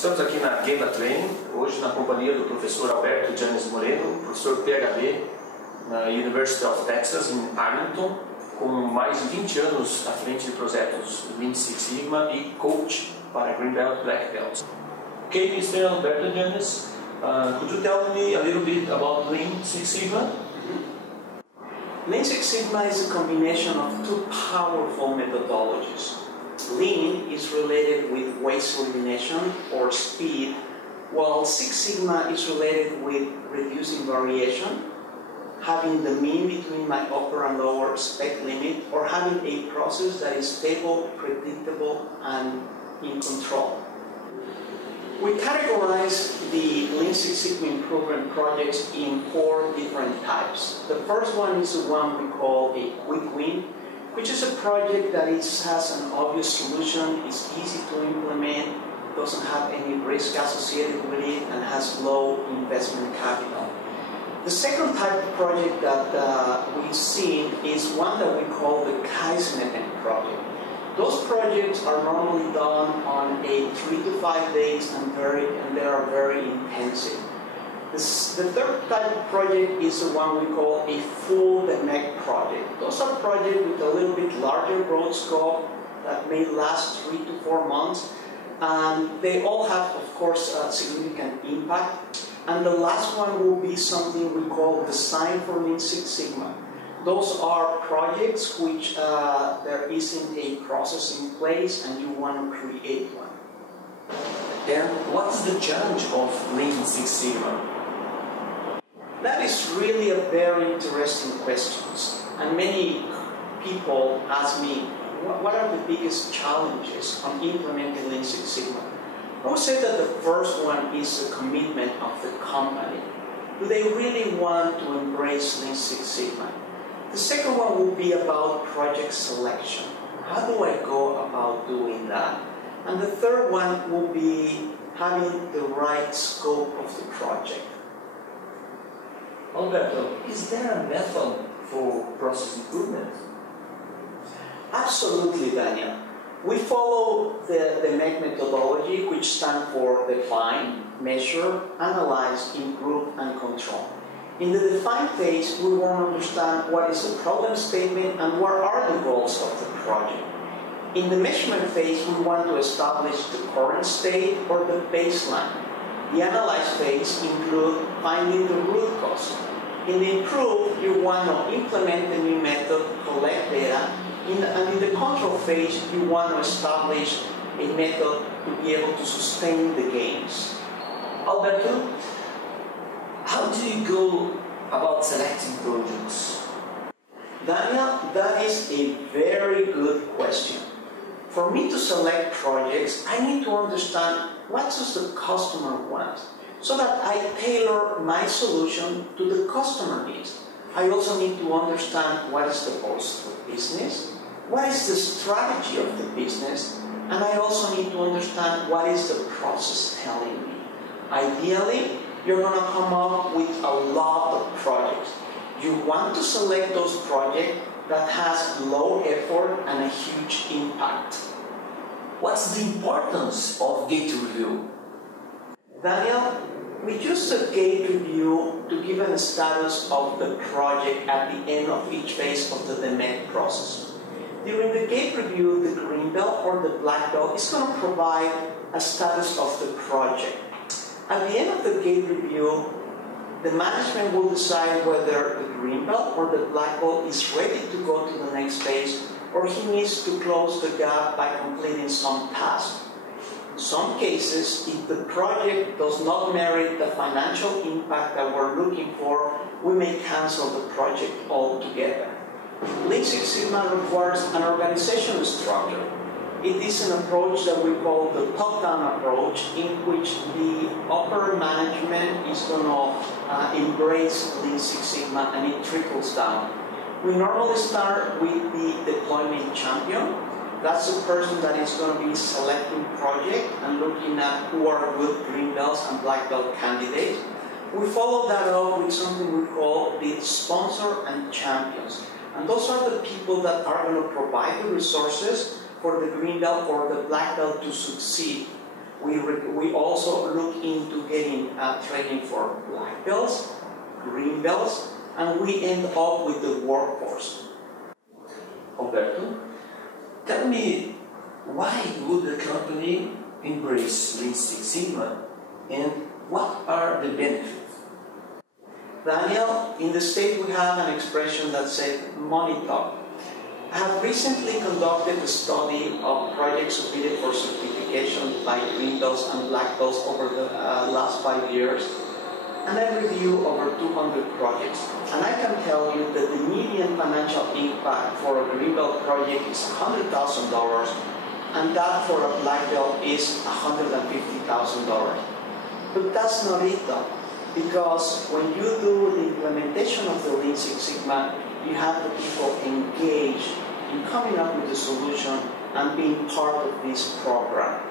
Estamos aqui na Entenda Training, hoje na companhia do professor Alberto Yaez-Moreño, professor PhD na University of Texas, em Arlington, com mais de 20 anos à frente de projetos Lean Six Sigma e coach para Green Belt, Black Belt. Okay, Mr. Alberto Yaez, could you tell me a little bit about Lean Six Sigma? Lean Six Sigma is a combination of two powerful methodologies. Lean is related with waste elimination or speed, while Six Sigma is related with reducing variation, having the mean between my upper and lower spec limit, or having a process that is stable, predictable, and in control. We categorize the Lean Six Sigma improvement projects in 4 different types. The first one is the one we call a quick win, which is a project that has an obvious solution, is easy to implement, doesn't have any risk associated with it, and has low investment capital. The second type of project that we've seen is one that we call the Kaizen event project. Those projects are normally done on a 3 to 5 days and they are very intensive. The third type of project is the one we call a full the neck project. Those are projects with a little bit larger growth scope that may last 3 to 4 months, and they all have, of course, a significant impact. And the last one will be something we call Design for Lean Six Sigma. Those are projects which there isn't a process in place and you want to create one. And what's the challenge of Lean Six Sigma? That is really a very interesting question. And many people ask me, what are the biggest challenges on implementing Lean Six Sigma? I would say that the first one is the commitment of the company. Do they really want to embrace Lean Six Sigma? The second one will be about project selection. How do I go about doing that? And the third one will be having the right scope of the project. Alberto, is there a method for process improvement? Absolutely, Daniel. We follow the MEC methodology, which stands for define, measure, analyze, improve, and control. In the define phase, we want to understand what is the problem statement and what are the goals of the project. In the measurement phase, we want to establish the current state or the baseline. The analyze phase includes finding the root cause. In the improve, you want to implement the new method, collect data, and in the control phase, you want to establish a method to be able to sustain the gains. Alberto, how do you go about selecting projects? Daniel, that is a very good question. For me to select projects, I need to understand what does the customer want, so that I tailor my solution to the customer needs. I also need to understand what is the goals of the business, what is the strategy of the business, and I also need to understand what is the process telling me. Ideally, you're going to come up with a lot of projects. You want to select those projects that has low effort and a huge impact. What's the importance of gate review? Daniel, we use the gate review to give a status of the project at the end of each phase of the MEC process. During the gate review, the green belt or the black belt is going to provide a status of the project. At the end of the gate review, the management will decide whether the green belt or the black belt is ready to go to the next phase, or he needs to close the gap by completing some task. In some cases, if the project does not merit the financial impact that we're looking for, we may cancel the project altogether. Lean Six Sigma requires an organizational structure. It is an approach that we call the top-down approach, in which the upper management is going to embrace Lean Six Sigma and it trickles down. We normally start with the deployment champion. That's the person that is going to be selecting project and looking at who are good green belts and black belt candidates. We follow that up with something we call the sponsor and champions. And those are the people that are going to provide the resources for the green belt or the black belt to succeed. We also look into getting training for black belts, green belts, and we end up with the workforce. Alberto, tell me, why would a company embrace Lean Six Sigma, and what are the benefits? Daniel, in the States we have an expression that says money talk. I have recently conducted a study of projects submitted for certification by green belts and black belts over the last 5 years, and I reviewed over 200 projects. And I can tell you that the median financial impact for a green belt project is $100,000, and that for a black belt is $150,000. But that's not it though, because when you do the implementation of the Lean Six Sigma, you have the people engaged in coming up with a solution and being part of this program.